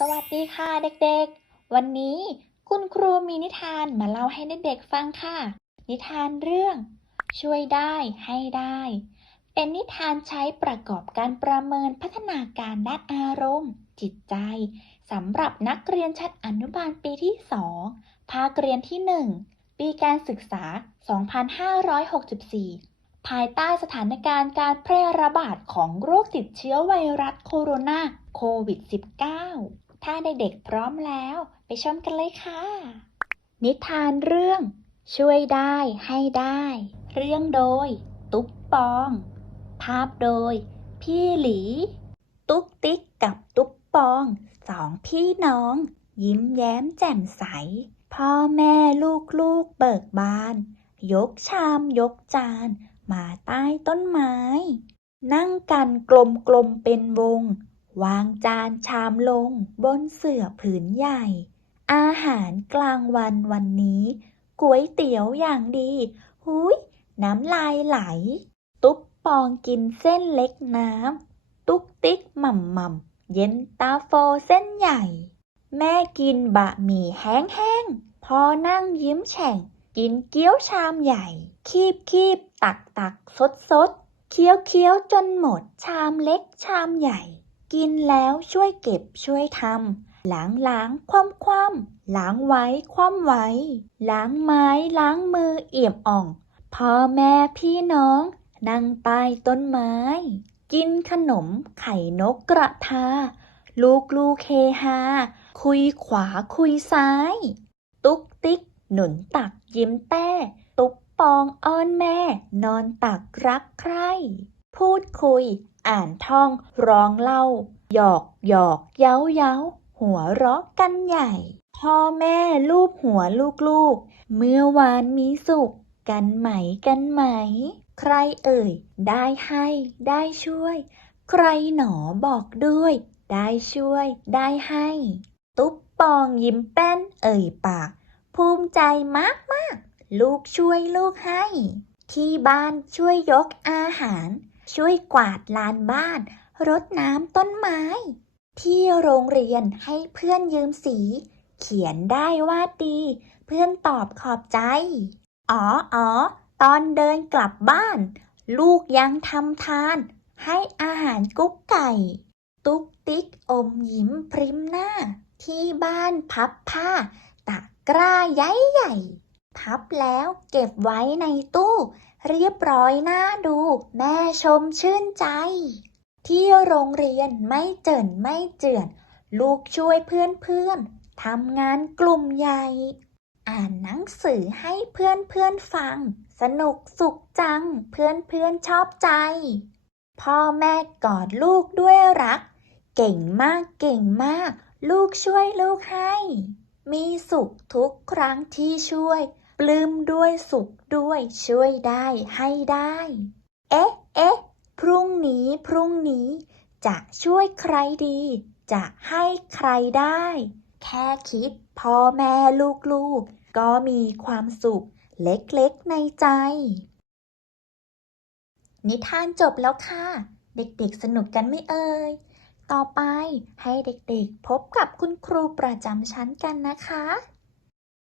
สวัสดีค่ะเด็กๆ วันนี้คุณครูมีนิทานมาเล่าให้เด็กๆฟังค่ะ นิทานเรื่อง ช่วยได้ให้ได้ เป็นนิทานใช้ประกอบการประเมินพัฒนาการด้านอารมณ์ จิตใจสำหรับนักเรียนชั้นอนุบาลปีที่ 2 ภาคเรียนที่ 1 ปีการศึกษา 2564 ภายใต้สถานการณ์การแพร่ระบาดของโรคติดเชื้อไวรัสโคโรนาโควิด -19 ถ้าเด็กๆพร้อมแล้ว ไปชมกันเลยค่ะ นิทานเรื่อง ช่วยได้ให้ได้ เรื่องโดย ตุ๊กปอง ภาพโดย พี่หลี ตุ๊กติ๊กกับตุ๊กปอง สองพี่น้อง ยิ้มแย้มแจ่มใส พ่อแม่ลูกลูกๆเบิกบาน ยกชามยกจาน มาใต้ต้นไม้ นั่งกันกลมกลมๆเป็นวง วางจานชามลงบนเสื่อผืนใหญ่ อาหารกลางวันวันนี้ก๋วยเตี๋ยวอย่างดี หุยน้ำลายไหล ตุ๊บปองกินเส้นเล็กน้ำ ตุ๊กติ๊กหม่ำหม่ำเย็นตาโฟเส้นใหญ่ แม่กินบะหมี่แห้งๆ พอนั่งยิ้มแฉ่ง กินเกี๊ยวชามใหญ่ คีบคีบตักตักซดซดเคี้ยวเคี้ยวจนหมดชามเล็กชามใหญ่ กินแล้วช่วยเก็บช่วยทำล้างล้างคว่ำคว่ำล้างไว้คว่ำไว้ ล้างไม้ล้างมือเอี่ยมอ่องพ่อแม่พี่น้อง นั่งใต้ต้นไม้ กินขนมไข่นกกระทา ลูกลูกเฮฮาคุยขวาคุยซ้าย ตุ๊กติ๊ก หนุนตักยิ้มแต้ ตุ๊บปองอ้อนแม่ นอนตักรักใคร พูดคุย อ่านท่อง ร้องเล่า หยอกหยอกเย้าเย้าหัวเราะกันใหญ่ พ่อแม่ลูบหัวลูกๆ เมื่อวานมีสุข กันไหมกันไหม ใครเอ่ย ได้ให้ได้ช่วย ใครหนอบอกด้วย ได้ช่วย ได้ให้ ตุ๊บปองยิ้มแป้นเอ่ยปาก ภูมิใจมากมากลูกช่วยลูกให้ ที่บ้านช่วยยกอาหาร ช่วยกวาดลานบ้าน รดน้ำต้นไม้ ที่โรงเรียนให้เพื่อนยืมสี เขียนได้วาดดี เพื่อนตอบขอบใจ อ๋ออ๋อตอนเดินกลับบ้าน ลูกยังทำทาน ให้อาหารกุ๊กไก่ ตุ๊กติ๊กอมยิ้มพริมหน้า ที่บ้านพับผ้า ตะกร้าใหญ่ใหญ่ๆ พับแล้วเก็บไว้ในตู้ เรียบร้อยน่าดู แม่ชมชื่นใจ ที่โรงเรียนไม่เจินไม่เจือน ลูกช่วยเพื่อนเพื่อนๆทำงานกลุ่มใหญ่ อ่านหนังสือให้เพื่อนเพื่อนๆฟัง สนุกสุขจังเพื่อนเพื่อนๆชอบใจ พ่อแม่กอดลูกด้วยรัก เก่งมากเก่งมาก ลูกช่วยลูกให้มีสุขทุกครั้งที่ช่วย ปลื้มด้วยสุขด้วยช่วยได้ให้ได้ เอ๊ะ เอ๊ะ พรุ่งนี้พรุ่งนี้ จะช่วยใครดี จะให้ใครได้ แค่คิดพ่อแม่ลูกๆ ก็มีความสุขเล็กๆในใจ นิทานจบแล้วค่ะ เด็กๆสนุกกันไม่เอ่ย ต่อไปให้เด็กๆพบกับคุณครูประจำชั้นกันนะคะ